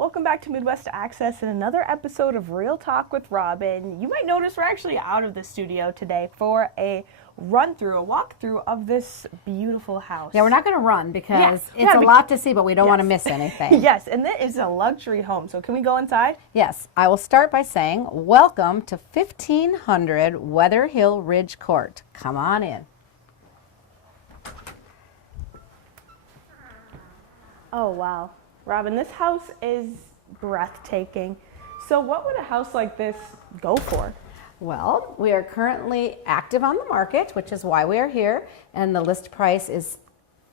Welcome back to Midwest Access and another episode of Real Talk with Robin. You might notice we're actually out of the studio today for a walkthrough of this beautiful house. Yeah, we're not going to run because it's a lot to see, but we don't want to miss anything. Yes, and it is a luxury home. So can we go inside? Yes, I will start by saying welcome to 1500 Weatherhill Ridge Court. Come on in. Oh, wow. Robin, this house is breathtaking. So what would a house like this go for? Well, we are currently active on the market, which is why we are here, and the list price is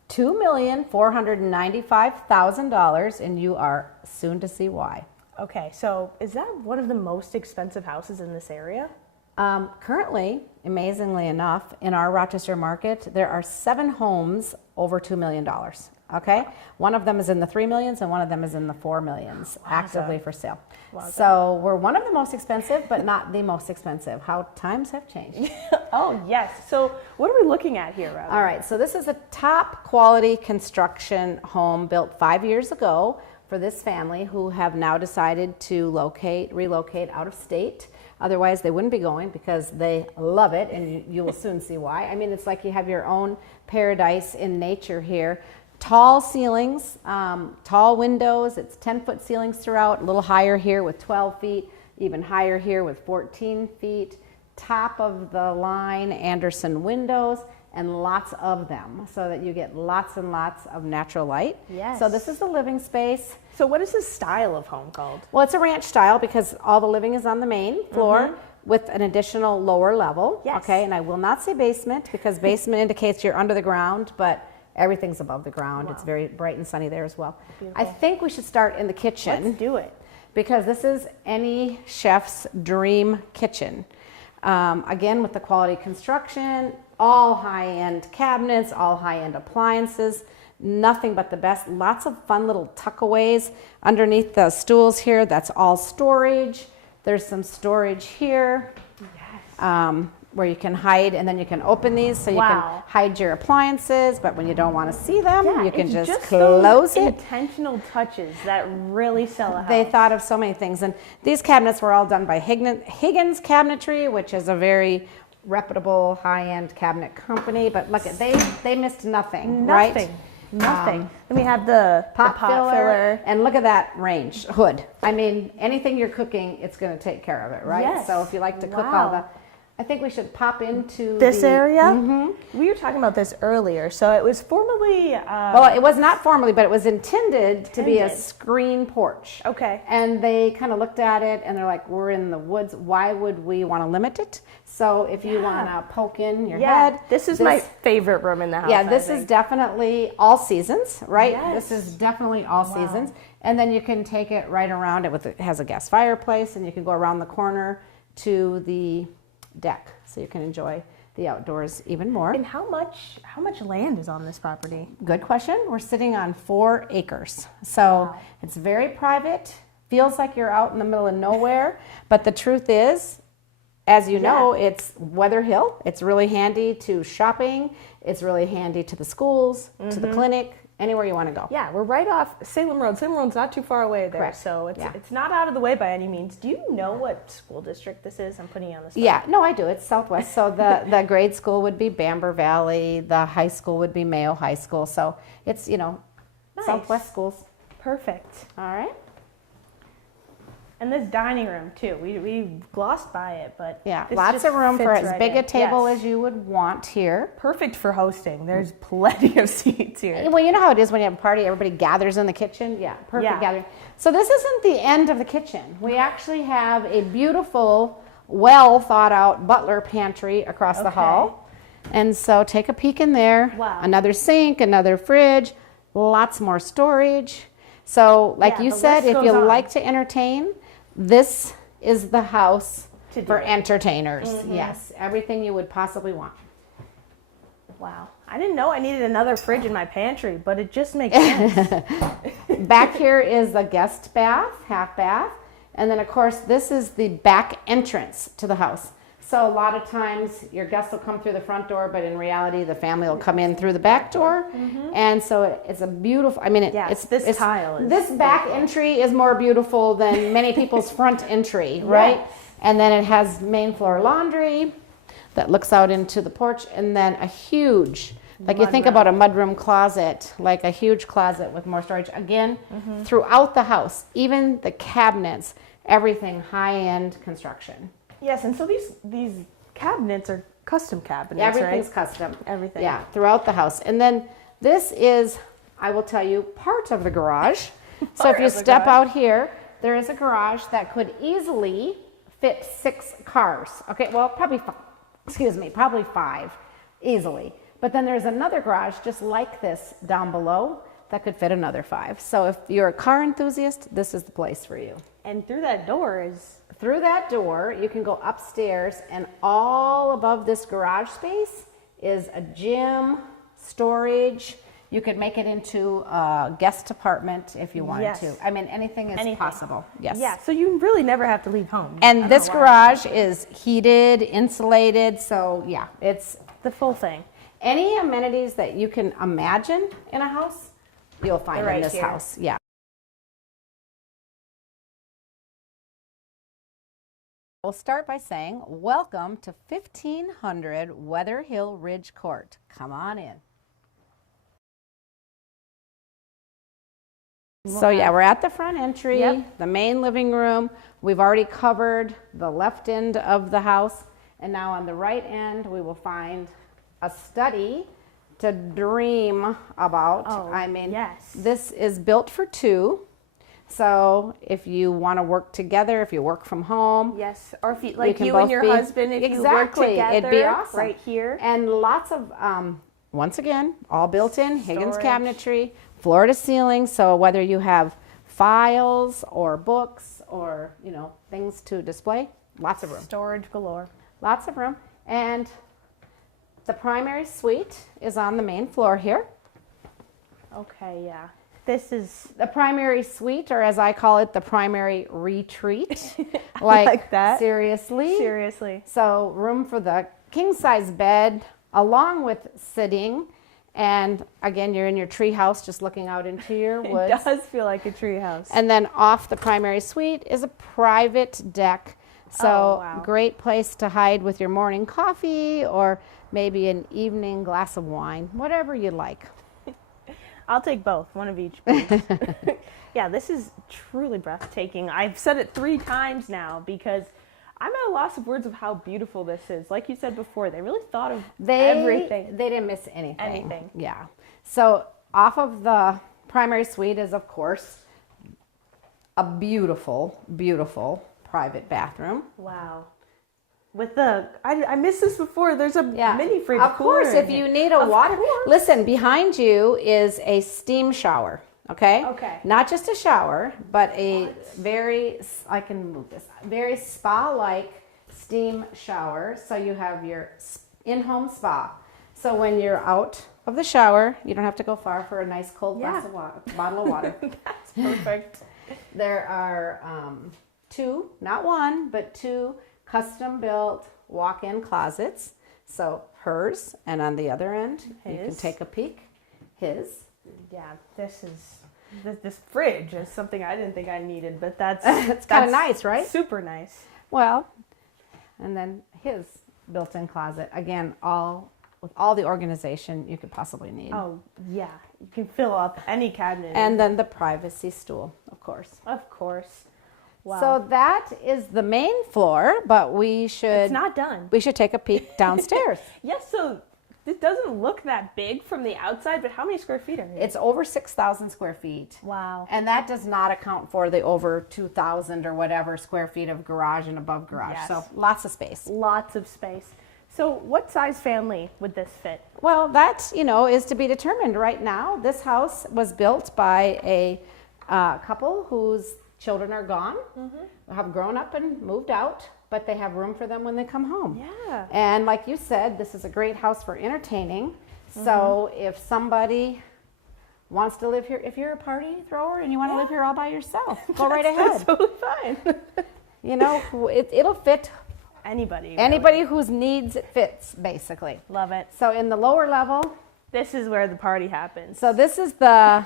$2,495,000, and you are soon to see why. Okay, so is that one of the most expensive houses in this area? Currently, amazingly enough, in our Rochester market, there are 7 homes over $2 million. Okay, one of them is in the 3 millions and one of them is in the 4 millions actively for sale. So we're one of the most expensive, but not the most expensive. How times have changed. Oh yes. So what are we looking at here, Robin? All right, so this is a top quality construction home built 5 years ago for this family who have now decided to relocate out of state. Otherwise, they wouldn't be going because they love it, and you will soon see why. I mean, it's like you have your own paradise in nature here. Tall ceilings, tall windows. It's 10-foot ceilings throughout, a little higher here with 12 feet, even higher here with 14 feet. Top of the line Anderson windows, and lots of them so that you get lots and lots of natural light. Yes. So this is the living space. So what is this style of home called? Well, it's a ranch style because all the living is on the main floor with an additional lower level. Yes. Okay, and I will not say basement because basement indicates you're under the ground, but everything's above the ground. Wow. It's very bright and sunny there as well. Beautiful. I think we should start in the kitchen. Let's do it. Because this is any chef's dream kitchen. Again, with the quality construction, all high-end cabinets, all high-end appliances, nothing but the best. Lots of fun little tuckaways underneath the stools here. That's all storage. There's some storage here. Yes. Where you can hide, and then you can open these so you can hide your appliances, but when you don't want to see them, you can just close it. Intentional touches that really sell a house. They thought of so many things, and these cabinets were all done by Higgins Cabinetry, which is a very reputable high-end cabinet company, but look at they missed nothing, right? Nothing. Then we have the pot filler. And look at that range hood. I mean, anything you're cooking, it's going to take care of it, right? Yes. So if you like to cook all the... I think we should pop into this area. We were talking about this earlier. So it was formerly... well, it was not formally, but it was intended to be a screen porch. Okay. And they kind of looked at it and they're like, we're in the woods. Why would we want to limit it? So if you want to poke in your head. This is my favorite room in the house. Yeah, this is definitely all seasons, right? Yes. This is definitely all seasons. And then you can take it right around it it has a gas fireplace, and you can go around the corner to the deck, so you can enjoy the outdoors even more. And how much land is on this property? Good question. We're sitting on 4 acres, so it's very private. Feels like you're out in the middle of nowhere, but the truth is, as you know, it's Weatherhill. It's really handy to shopping. It's really handy to the schools, to the clinic, anywhere you want to go. Yeah, we're right off Salem Road. Salem Road's not too far away there. Correct. So it's not out of the way by any means. Do you know what school district this is? I'm putting you on the spot. Yeah, no, I do. It's Southwest. So the grade school would be Bamber Valley. The high school would be Mayo High School. So it's, Southwest schools. Perfect. All right. And this dining room too. We glossed by it, but lots of room for as big a table as you would want here. Perfect for hosting. There's plenty of seats here. Well, you know how it is when you have a party, everybody gathers in the kitchen. Yeah, perfect gathering. So this isn't the end of the kitchen. We actually have a beautiful, well thought out butler pantry across the hall. And so take a peek in there. Wow. Another sink, another fridge, lots more storage. So like you said, if you like to entertain, this is the house for entertainers. Yes, everything you would possibly want. Wow. I didn't know I needed another fridge in my pantry, but it just makes sense. Back here is the guest bath, half bath. And then, of course, this is the back entrance to the house. So a lot of times your guests will come through the front door, but in reality the family will come in through the back door. And so it's a beautiful, I mean, this tile is this back entry is more beautiful than many people's front entry, right? And then it has main floor laundry that looks out into the porch, and then a huge, like you think about a mudroom closet, like a huge closet with more storage. Again, throughout the house, even the cabinets, everything high-end construction. Yes, and so these cabinets are custom cabinets, Everything's right? custom. Everything. Yeah, throughout the house. And then this is, I will tell you, part of the garage. So if you step out here, there is a garage that could easily fit 6 cars. Okay, well, probably 5 easily. But then there's another garage just like this down below that could fit another 5. So if you're a car enthusiast, this is the place for you. And through that door, you can go upstairs, and all above this garage space is a gym, storage. You could make it into a guest apartment if you wanted to. I mean, anything is possible. Yes. Yeah, so you really never have to leave home. And this garage is heated, insulated, so yeah, it's the full thing. Any amenities that you can imagine in a house, you'll find in this house. Yeah. We'll start by saying, welcome to 1500 Weatherhill Ridge Court. Come on in. So yeah, we're at the front entry, the main living room. We've already covered the left end of the house. And now on the right end, we will find a study to dream about. I mean, this is built for 2. So if you want to work together, if you work from home. Yes, or if you, like you and your husband, if you work together. It'd be awesome. Right here. And lots of, once again, all built in, Higgins cabinetry, floor to ceiling. So whether you have files or books or, you know, things to display, lots of room. Storage galore. Lots of room. And the primary suite is on the main floor here. Okay, yeah. This is the primary suite, or as I call it, the primary retreat. like that. Seriously. Seriously. So room for the king size bed along with sitting. And again, you're in your tree house just looking out into your woods. It does feel like a tree house. And then off the primary suite is a private deck. So great place to hide with your morning coffee or maybe an evening glass of wine, whatever you like. I'll take both, one of each, please. Yeah, this is truly breathtaking. I've said it 3 times now because I'm at a loss of words of how beautiful this is. Like you said before, they really thought of everything. They didn't miss anything. Anything. Yeah. So off of the primary suite is, of course, a beautiful, beautiful private bathroom. Wow. With the, I missed this before, there's a mini fridge. Of course, if you need a water. Listen, behind you is a steam shower, okay? Okay. Not just a shower, but a very, I can move this, very spa-like steam shower. So you have your in-home spa. So when you're out of the shower, you don't have to go far for a nice cold glass of water, bottle of water. That's perfect. There are 2, not 1, but 2 custom-built walk-in closets. So hers, and on the other end, you can take a peek. His. Yeah, this fridge is something I didn't think I needed, but that's it's kind of nice, right? Super nice. Well, and then his built-in closet. Again, with all the organization you could possibly need. Oh, yeah. You can fill up any cabinet. And then the privacy stool, of course. Of course. Wow. So that is the main floor, but we should... It's not done. We should take a peek downstairs. Yes, so it doesn't look that big from the outside, but how many square feet are here? It's over 6,000 square feet. Wow. And that does not account for the over 2,000 or whatever square feet of garage and above garage. Yes. So lots of space. Lots of space. So what size family would this fit? Well, that, is to be determined right now. This house was built by a couple whose children are gone, have grown up and moved out, but they have room for them when they come home. Yeah. And like you said, this is a great house for entertaining. So if somebody wants to live here, if you're a party thrower and you want to live here all by yourself, go right ahead. That's totally fine. It'll fit Anybody. Really. Anybody whose needs it fits, basically. Love it. So in the lower level, This is where the party happens. so this is the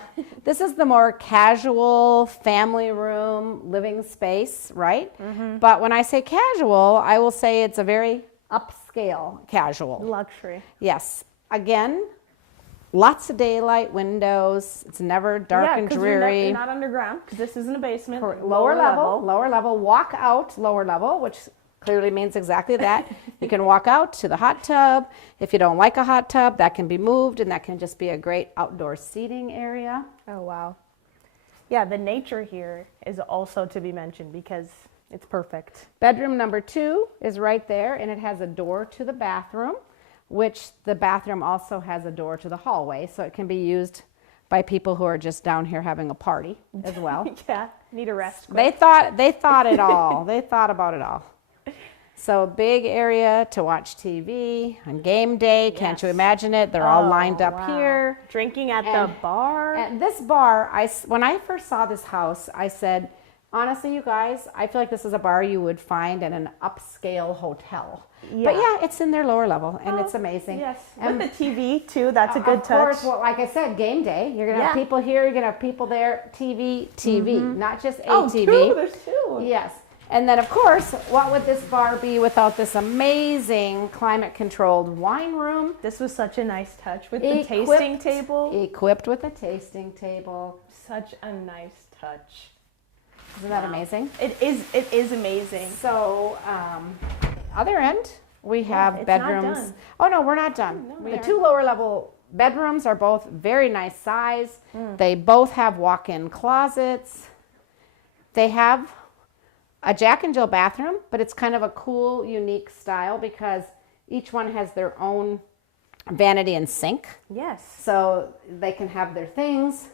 more casual family room living space, right? But when I say casual, I will say it's a very upscale casual. Luxury. Yes. Again, lots of daylight, windows. It's never dark and dreary. You're not underground because this isn't a basement. Lower level, walk out, lower level, which clearly means exactly that. You can walk out to the hot tub. If you don't like a hot tub, that can be moved, and that can just be a great outdoor seating area. Oh, wow. Yeah, the nature here is also to be mentioned because it's perfect. Bedroom number 2 is right there, and it has a door to the bathroom, which the bathroom also has a door to the hallway, so it can be used by people who are just down here having a party as well. Yeah, need a rest. They thought it all. They thought about it all. So big area to watch TV on game day. Can't you imagine it? They're all lined up here. Drinking at the bar. At this bar, when I first saw this house, I said, honestly, you guys, I feel like this is a bar you would find in an upscale hotel. Yeah. But yeah, it's in their lower level, and it's amazing. Yes, and with the TV too. That's a good touch. Of course, well, like I said, game day. You're gonna have people here. You're gonna have people there. TV, not just a TV. Two. There's two. Yes. And then, of course, what would this bar be without this amazing climate-controlled wine room? This was such a nice touch with the tasting table. Equipped with a tasting table. Such a nice touch. Isn't that amazing? It is amazing. So, other end, we have bedrooms. Not done. Oh, no, we're not done. No, The 2 lower level bedrooms are both very nice size. They both have walk-in closets. They have a Jack and Jill bathroom, but it's kind of a cool, unique style because each one has their own vanity and sink. Yes. So they can have their things,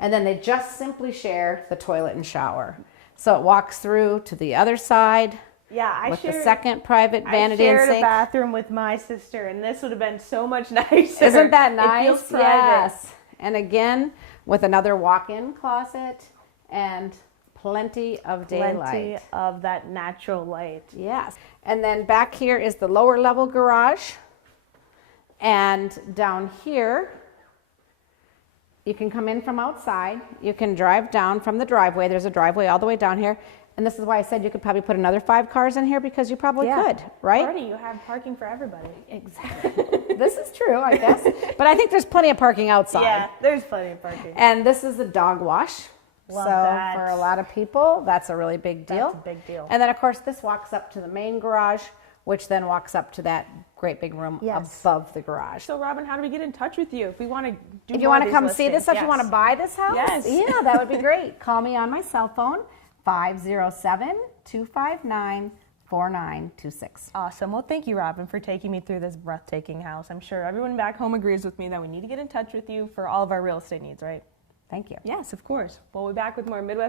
and then they just simply share the toilet and shower. So it walks through to the other side. Yeah, with the second private vanity and sink. I shared sink. a bathroom with my sister, and this would have been so much nicer. Isn't that nice? It feels private. Yes. And again, with another walk-in closet and plenty of daylight. Plenty of that natural light. Yes. And then back here is the lower level garage. And down here, you can come in from outside. You can drive down from the driveway. There's a driveway all the way down here. And this is why I said you could probably put another 5 cars in here because you probably could, right? Already, you have parking for everybody. Exactly. This is true, I guess. But I think there's plenty of parking outside. Yeah, there's plenty of parking. And this is the dog wash. Love so that. for a lot of people, that's a really big deal. That's a big deal. And then, of course, this walks up to the main garage, which then walks up to that great big room above the garage. So, Robin, how do we get in touch with you if we want to do If you want to come see this, if you want to buy this house, yes. Yeah, that would be great. Call me on my cell phone, 507-259-4926. Awesome. Well, thank you, Robin, for taking me through this breathtaking house. I'm sure everyone back home agrees with me that we need to get in touch with you for all of our real estate needs, right? Thank you. Yes, of course. We'll be back with more Midwest